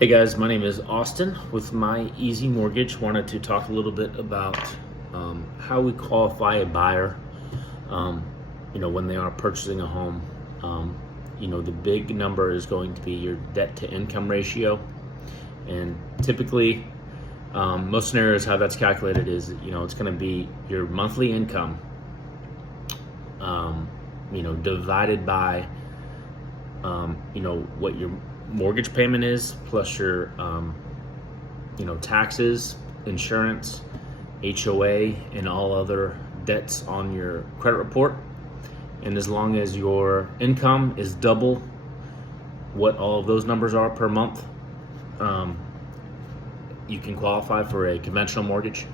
Hey guys, my name is Austin with My Easy Mortgage. Wanted to talk a little bit about how we qualify a buyer, when they are purchasing a home. The big number is going to be your debt to income ratio. And typically, most scenarios, how that's calculated is, it's going to be your monthly income, divided by, what your mortgage payment is, plus your taxes, insurance, HOA, and all other debts on your credit report. And as long as your income is double what all of those numbers are per month, you can qualify for a conventional mortgage.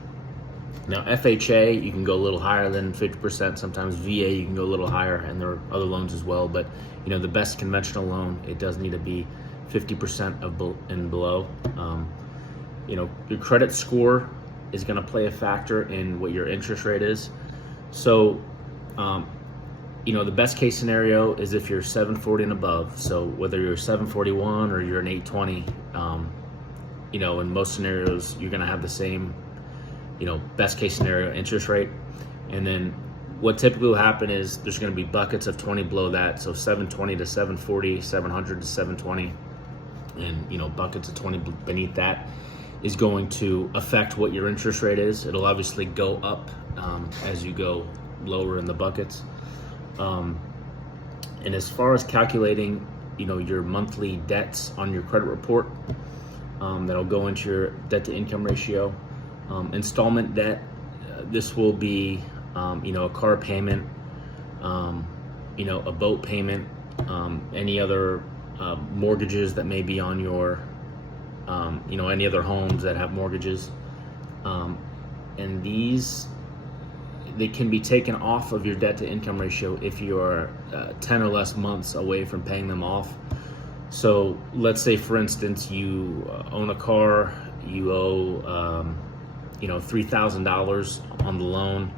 Now, FHA, you can go a little higher than 50%. Sometimes VA, you can go a little higher, and there are other loans as well. But the best conventional loan, it does need to be 50% and below. Your credit score is going to play a factor in what your interest rate is. So, the best case scenario is if you're 740 and above. So whether you're 741 or you're an 820, in most scenarios, you're going to have the same, best case scenario interest rate. And then what typically will happen is there's going to be buckets of 20 below that. So 720 to 740, 700 to 720. And buckets of 20 beneath that is going to affect what your interest rate is. It'll obviously go up as you go lower in the buckets. And as far as calculating, your monthly debts on your credit report, that'll go into your debt to income ratio. Installment debt, this will be a car payment, a boat payment, any other mortgages that may be on your, any other homes that have mortgages. And they can be taken off of your debt to income ratio if you are 10 or less months away from paying them off. So let's say, for instance, you own a car, you owe, $3,000 on the loan.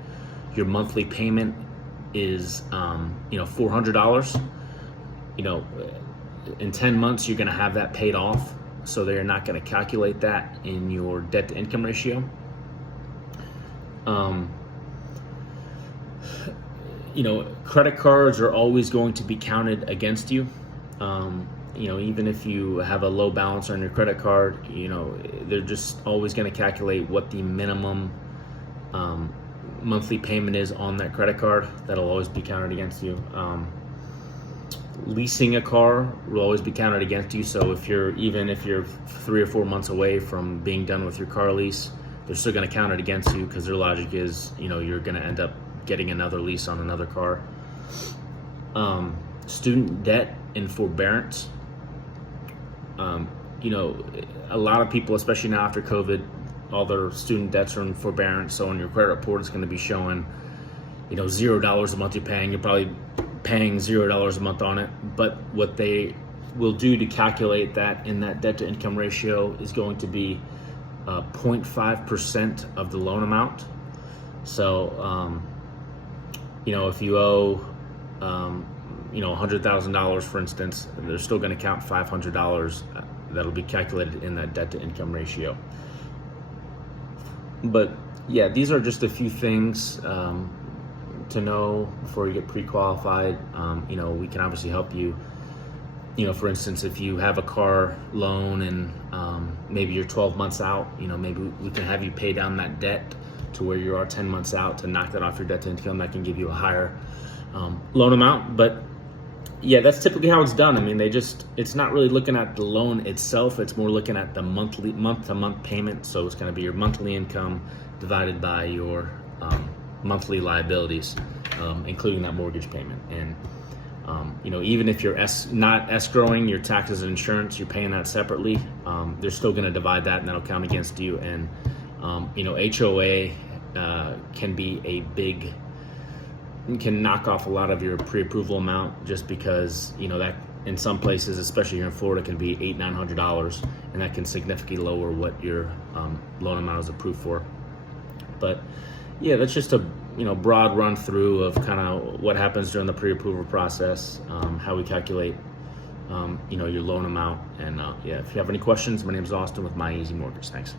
Your monthly payment is, $400. In 10 months, you're going to have that paid off. So they're not going to calculate that in your debt to income ratio. Credit cards are always going to be counted against you. Even if you have a low balance on your credit card, they're just always going to calculate what the minimum monthly payment is on that credit card. That'll always be counted against you. Leasing a car will always be counted against you. So if you're 3 or 4 months away from being done with your car lease, they're still going to count it against you because their logic is, you're going to end up getting another lease on another car. Student debt and forbearance. A lot of people, especially now after COVID, all their student debts are in forbearance. So on your credit report, it's going to be showing, $0 a month you're paying. You're probably paying $0 a month on it. But what they will do to calculate that in that debt to income ratio is going to be 0.5% of the loan amount. So, if you owe, $100,000, for instance, they're still going to count $500 that'll be calculated in that debt to income ratio. But yeah, these are just a few things to know before you get pre-qualified. We can obviously help you. For instance, if you have a car loan and maybe you're 12 months out, maybe we can have you pay down that debt to where you are 10 months out to knock that off your debt to income. That can give you a higher loan amount. But yeah, that's typically how it's done. I mean, it's not really looking at the loan itself. It's more looking at the month-to-month payment. So it's going to be your monthly income divided by your monthly liabilities, including that mortgage payment. And even if you're not escrowing your taxes and insurance, you're paying that separately. They're still going to divide that, and that'll count against you. And HOA can knock off a lot of your pre-approval amount, just because that in some places, especially here in Florida, can be $800-900, and that can significantly lower what your loan amount is approved for. But yeah, that's just a broad run through of kind of what happens during the pre-approval process, how we calculate your loan amount. And yeah, if you have any questions, my name is Austin with My Easy Mortgage. Thanks.